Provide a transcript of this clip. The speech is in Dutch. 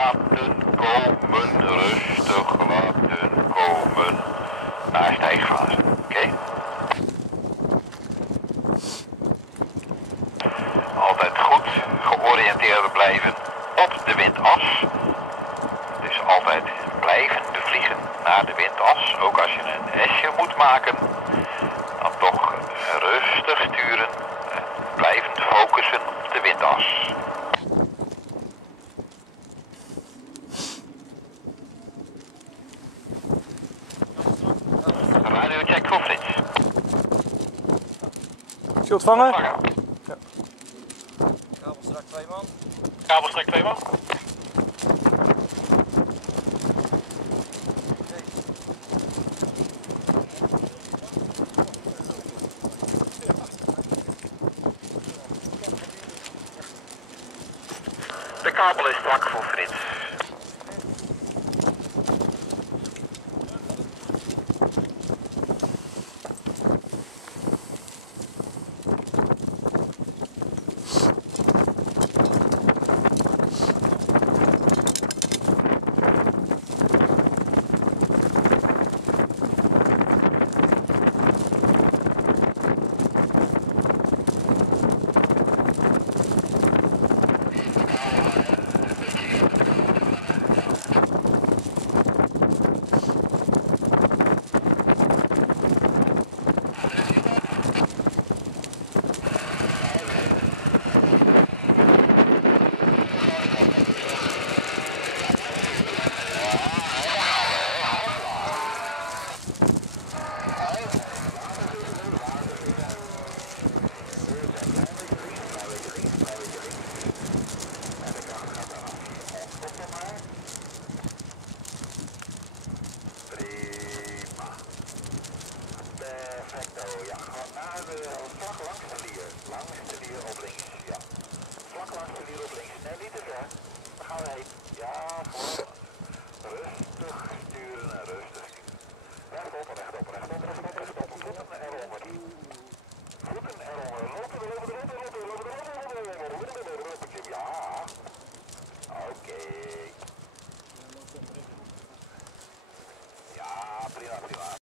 laten komen, rustig laten komen naar stijgfase. Oké? Altijd goed georiënteerd blijven op de windas. Dus altijd blijven bevliegen naar de windas. Ook als je een S'je moet maken, dan toch rustig sturen. Blijvend focussen op de windas. Radiocheck voor Frits. Is je ontvangen? Ontvangen. Ja. Kabelstrak 2 man. Kabelstrek 2 man. De kabel is strak voor Frits. Perfecto, ja. Naar de vlak langs de lier. Langs de lier op links, ja. Vlak langs de lier op links. Nee, niet te ver. Daar gaan we heen. Ja, gewoon. Rustig sturen en rustig sturen. Rechtop, rechtop, rechtop, rechtop, rechtop. Voeten eronder. Voeten eronder. Lopen, lopen, lopen, lopen.